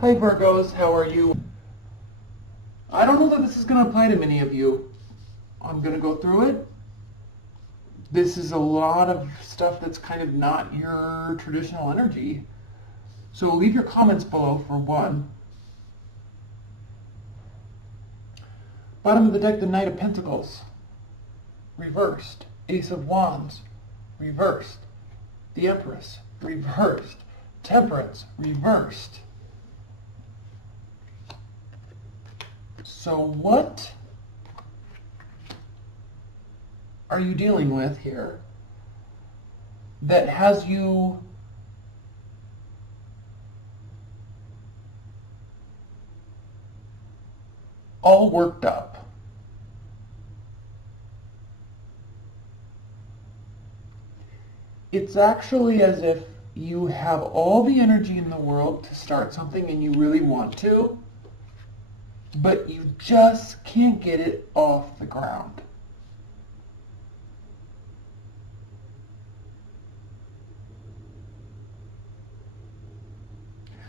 Hi Virgos, how are you? I don't know that this is going to apply to many of you. I'm going to go through it. This is a lot of stuff that's kind of not your traditional energy. So leave your comments below for one. Bottom of the deck, the Knight of Pentacles. Reversed. Ace of Wands. Reversed. The Empress. Reversed. Temperance. Reversed. So what are you dealing with here that has you all worked up? It's actually as if you have all the energy in the world to start something and you really want to, but you just can't get it off the ground.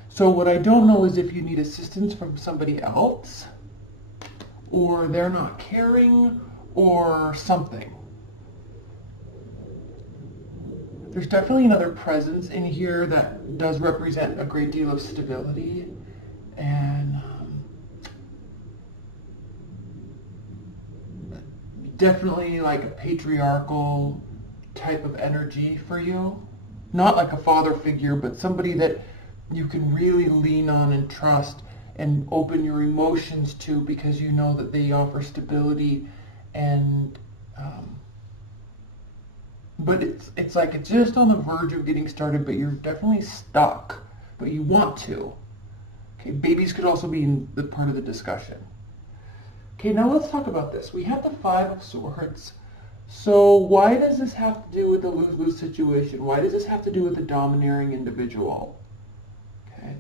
So what I don't know is if you need assistance from somebody else, or they're not caring, or something. There's definitely another presence in here that does represent a great deal of stability and definitely like a patriarchal type of energy for you. Not like a father figure, but somebody that you can really lean on and trust and open your emotions to because you know that they offer stability and but it's like it's just on the verge of getting started, but you're definitely stuck, but you want to. Okay, babies could also be in the part of the discussion. Okay, now let's talk about this. We have the Five of Swords. So why does this have to do with the lose-lose situation? Why does this have to do with the domineering individual? Okay.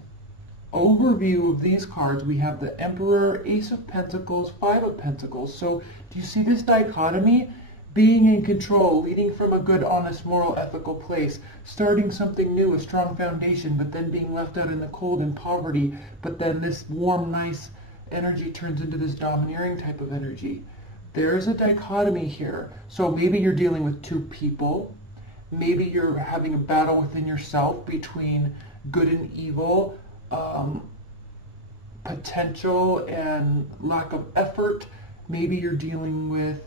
Overview of these cards, we have the Emperor, Ace of Pentacles, Five of Pentacles. So do you see this dichotomy? Being in control, leading from a good, honest, moral, ethical place, starting something new, a strong foundation, but then being left out in the cold and poverty, but then this warm, nice energy turns into this domineering type of energy. There's a dichotomy here. So maybe you're dealing with two people. Maybe you're having a battle within yourself between good and evil, potential and lack of effort. Maybe you're dealing with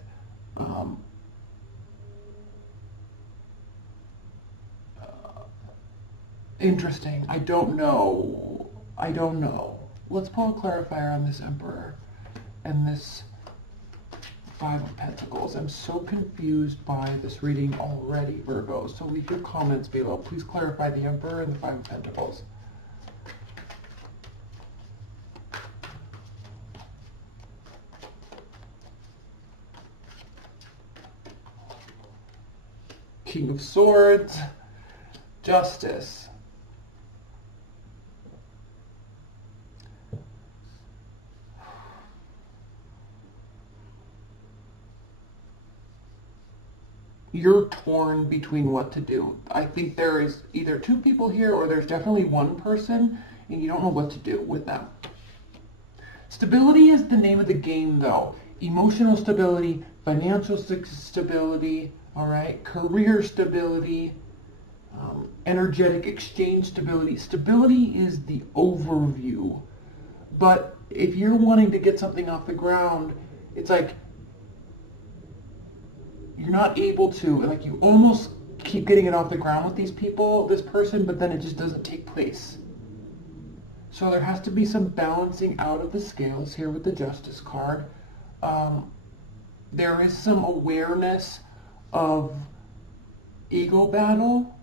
interesting. I don't know. Let's pull a clarifier on this Emperor and this Five of Pentacles. I'm so confused by this reading already, Virgo. So leave your comments below. Please clarify the Emperor and the Five of Pentacles. King of Swords, Justice. You're torn between what to do. I think there is either two people here or there's definitely one person and you don't know what to do with them. Stability is the name of the game though. Emotional stability, financial stability, all right, career stability, energetic exchange stability. Stability is the overview. But if you're wanting to get something off the ground, it's like you're not able to, like you almost keep getting it off the ground with these people, this person, but then it just doesn't take place. So there has to be some balancing out of the scales here with the Justice card. There is some awareness of ego battle.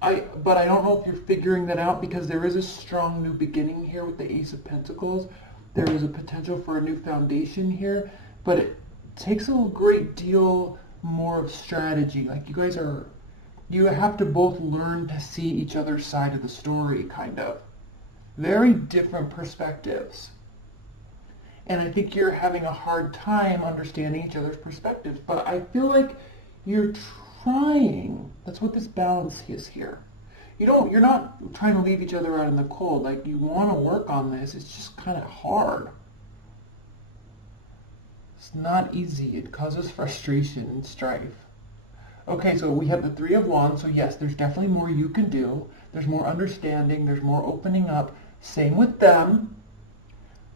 But I don't know if you're figuring that out because there is a strong new beginning here with the Ace of Pentacles. There is a potential for a new foundation here, but it takes a great deal more of strategy. Like you have to both learn to see each other's side of the story, kind of. Very different perspectives. And I think you're having a hard time understanding each other's perspectives, but I feel like you're trying. That's what this balance is here. you're not trying to leave each other out in the cold. Like, you want to work on this. It's just kind of hard. It's not easy. It causes frustration and strife. Okay, so we have the Three of Wands. So yes, there's definitely more you can do. There's more understanding. There's more opening up. Same with them.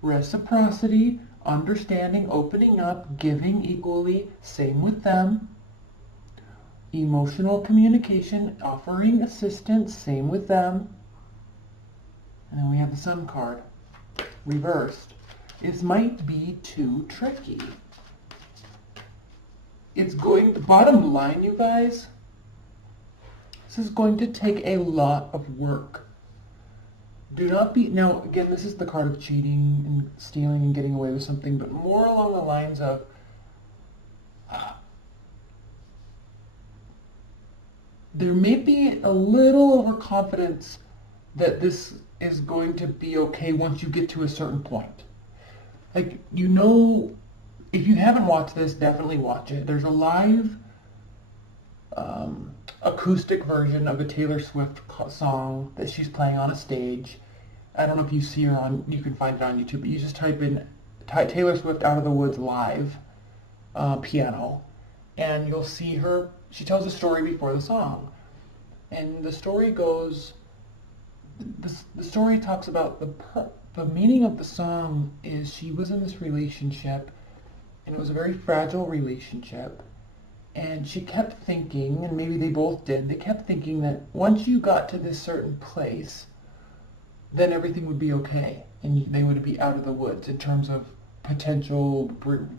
Reciprocity, understanding, opening up, giving equally. Same with them. Emotional communication, offering assistance. Same with them. And then we have the Sun card. Reversed. This might be too tricky. It's going, the bottom line, you guys, this is going to take a lot of work. Do not be, now again, this is the card of cheating and stealing and getting away with something, but more along the lines of, there may be a little overconfidence that this is going to be okay once you get to a certain point. Like, you know, if you haven't watched this, definitely watch it. There's a live acoustic version of a Taylor Swift song that she's playing on a stage. I don't know if you see her on, you can find it on YouTube, but you just type in Taylor Swift Out of the Woods live piano, and you'll see her. She tells a story before the song, and the story goes, the story talks about the meaning of the song is she was in this relationship, and it was a very fragile relationship, and she kept thinking, and maybe they both did, they kept thinking that once you got to this certain place, then everything would be okay, and they would be out of the woods in terms of potential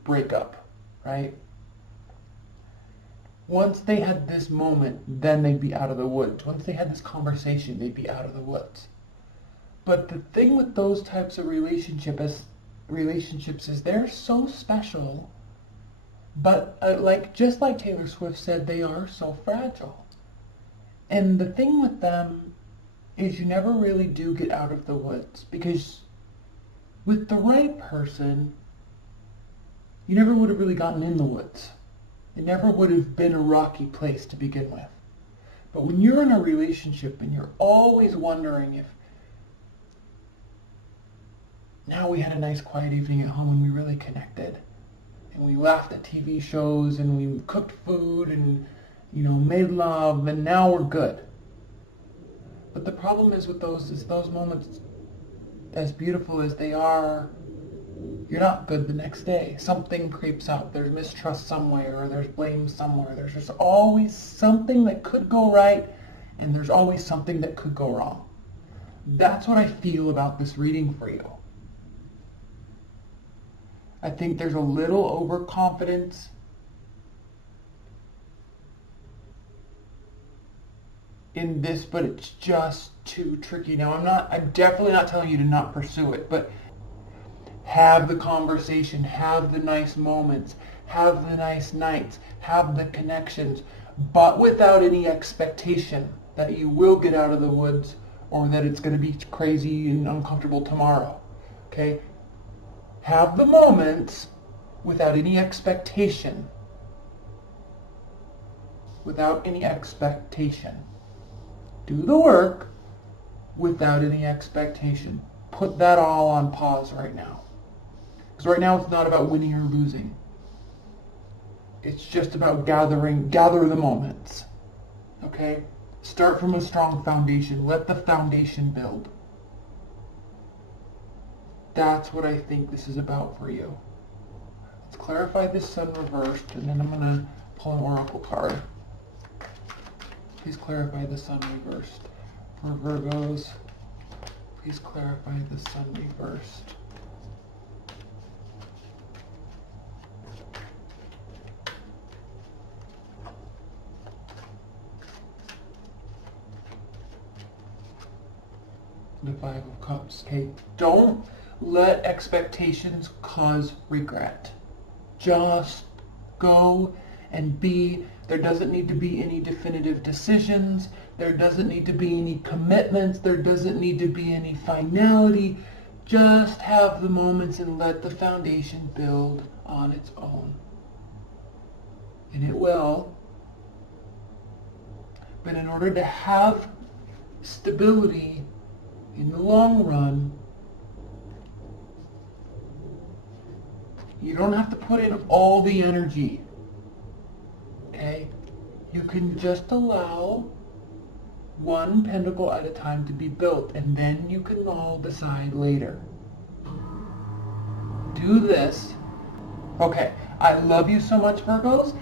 breakup, right? Once they had this moment, then they'd be out of the woods. Once they had this conversation, they'd be out of the woods. But the thing with those types of relationships is they're so special, but just like Taylor Swift said, they are so fragile. And the thing with them is you never really do get out of the woods, because with the right person, you never would have really gotten in the woods. It never would have been a rocky place to begin with. But when you're in a relationship and you're always wondering if, now we had a nice quiet evening at home and we really connected, and we laughed at TV shows and we cooked food and, you know, made love, and now we're good. But the problem is with those moments, as beautiful as they are, you're not good the next day. Something creeps up. There's mistrust somewhere, or there's blame somewhere. There's just always something that could go right, and there's always something that could go wrong. That's what I feel about this reading for you. I think there's a little overconfidence in this, but it's just too tricky. Now, I'm definitely not telling you to not pursue it, but have the conversation, have the nice moments, have the nice nights, have the connections, but without any expectation that you will get out of the woods or that it's going to be crazy and uncomfortable tomorrow. Okay? Have the moments without any expectation. Without any expectation. Do the work without any expectation. Put that all on pause right now. Because right now it's not about winning or losing. It's just about gather the moments. Okay? Start from a strong foundation. Let the foundation build. That's what I think this is about for you. Let's clarify this Sun reversed, and then I'm going to pull an oracle card. Please clarify the Sun reversed. For Virgos, please clarify the Sun reversed. The Five of Cups. Okay, don't let expectations cause regret. Just go and be. There doesn't need to be any definitive decisions. There doesn't need to be any commitments. There doesn't need to be any finality. Just have the moments and let the foundation build on its own. And it will. But in order to have stability in the long run. You don't have to put in all the energy. Okay? You can just allow one pentacle at a time to be built, and then you can all decide later. Do this. Okay, I love you so much, Virgos,